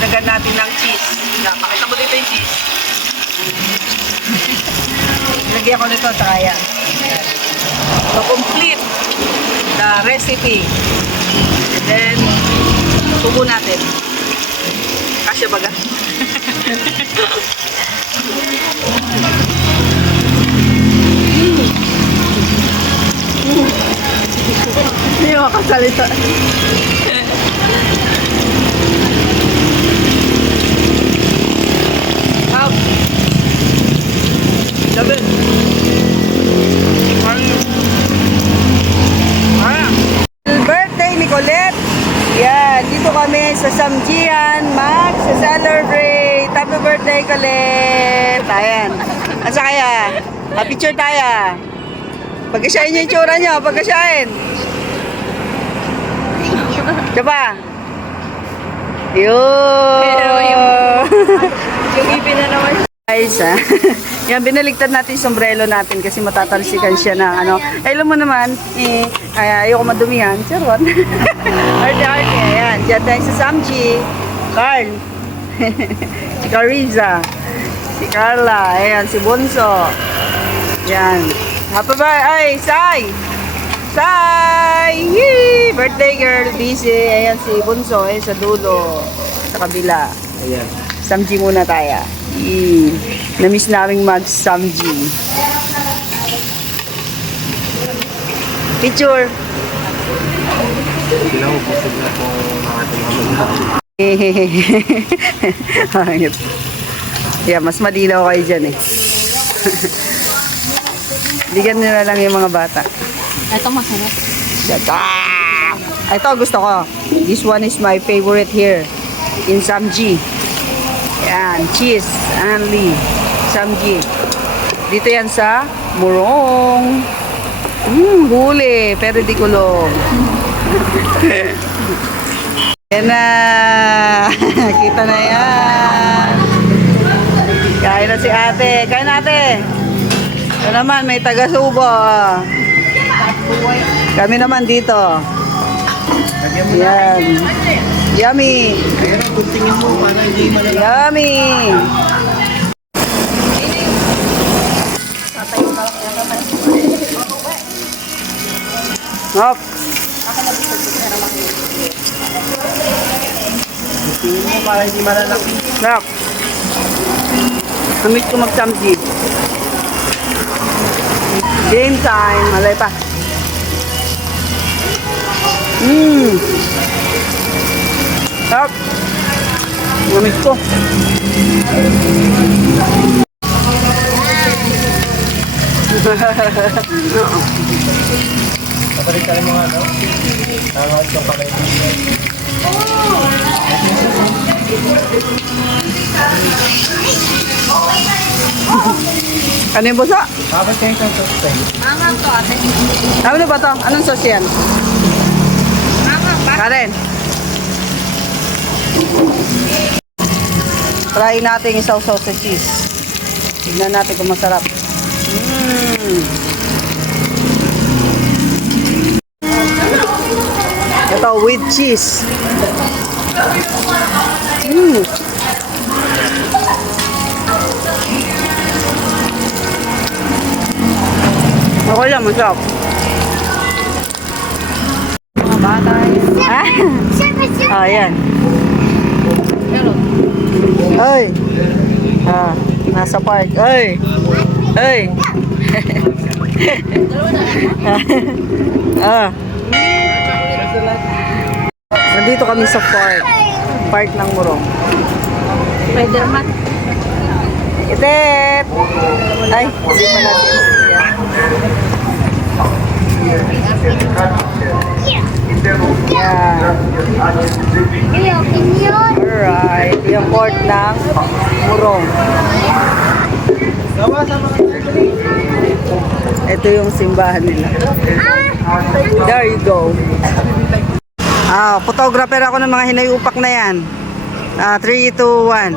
Dagdagan natin ng cheese. Yan, pakita mo dito yung cheese. Lagyan ko nito sa kaya. To complete the recipe. And then, subo natin. Kasya baga? Hindi mo makasalita. Out. Laban. Birthday ni Colette. Yan, dito kami sa Samjian Max sa celebrate. Happy birthday, Colette. Ayan. At saka kaya, picture tayo. Pagkasyahin niyo yung tsura niyo, pagkasyahin. Diba? Yun. Yung ipin na naman. Guys, yan, binaligtad natin yung sombrero natin kasi matatalsikan siya ng ano. Alam mo naman, ayoko madumihan. Charot. Arte-arte. Ayan, dyan tayo sa Samji. Carl. Si Cariza. Si Carla. Ayan, si Bunso. Ayan. Happy birthday! Ay, Sai! Sai! Yee! Birthday girl, busy. Ayan si Bunso, sa dulo. Sa kabila. Ayan. Samji muna tayo. Na-miss namin mag-samji. Picture! Sila ko busog na po ng ating Hangit. Yeah, mas madinaw kayo dyan eh. Bigyan nila lang yung mga bata. Ito masarap. Ito gusto ko. This one is my favorite here in Samji. Yan, cheese only. Samji. Dito yan sa Murong. Huli, pero di kulong. Yan na. Kita na yan. Kain na si ate. Kain na ate. Ito naman, may taga-subo. Kami naman dito. Yan. Yummy. Ayan ang guntingin mo para hindi malala. Yummy. Hop. Guntingin mo para hindi malalaki. Hop. Namiss ko mag-samji. Game time. Malay pa. Hop. Namiss ko. Kapalik ka rin mga ano? Nangat yung kamay. Ano yung buso? Kapag kayo kang sustain. Mangang to ate. Ano ba to? Anong sauce yan? Mangang ba? Karen. Try natin isaw-saw sa cheese. Tignan natin kung masarap. Ito with cheese. Okay lang, masarap. Mga bata yun. Ah, yan. Ay. Nasa park. Ay. Ay. Nandito kami sa park. Park ng Murong. Spiderman. Itet! Ay, hindi mo natin. Yeah. Alright. Yung court ng Murong. Ito yung simbahan nila. There you go. Photographer ako ng mga hinayupak na yan. 3, 2, 1.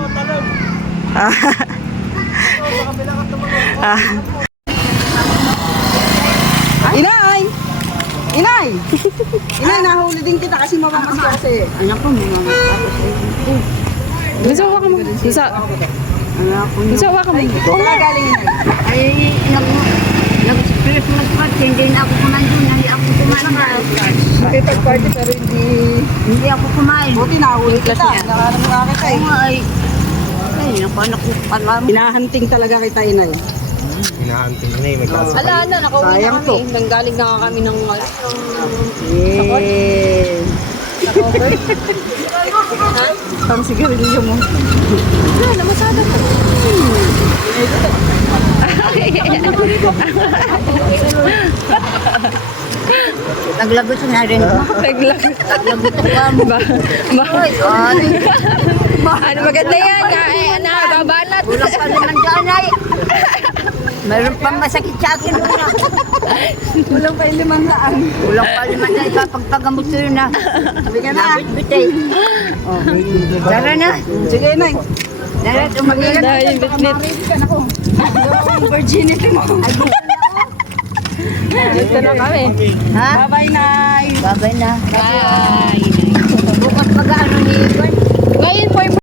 Inay! Inay! Inay, nahuli din kita kasi mamamas kasi. Anak ko, mamamas ako sa iyo. Gusto ka mo. Gusto. Gusto ka mo. Wala galing na. Ay, nag-Christmas party, hindi na ako kumain doon. Hindi ako kumain. Nakipag-party pero Hindi ako kumain. buti nahuli kita. Nakaramang nga kita eh. Ay, naku, alam. Hinahanting talaga kita, inay. Hinahanting na eh, may kaso. Ala, nakauwi na Sayang to. kami. Nanggaling na nga kami ng Yeah. cover. Ang sigarilyo mo. Wala, namasada ko. Naglagot na rin ako. Naglag. Naglagot ako. Ano maganda yan? Babanat. Kulang pa naman dyan ay. Meron pang masakit sa akin una. Kulang pa yung 500. Kulang pa naman dyan ipapagpagamot ko yun na. Bigyan na. Bitay. Tara na. Sige, inay. Tara, tumagin na. Dahil bitbit. Yung virginity mo. Gusto na kami. Ha? Bye-bye, nay. Babay na. Bye. Bukas pag-ano ni Ivan.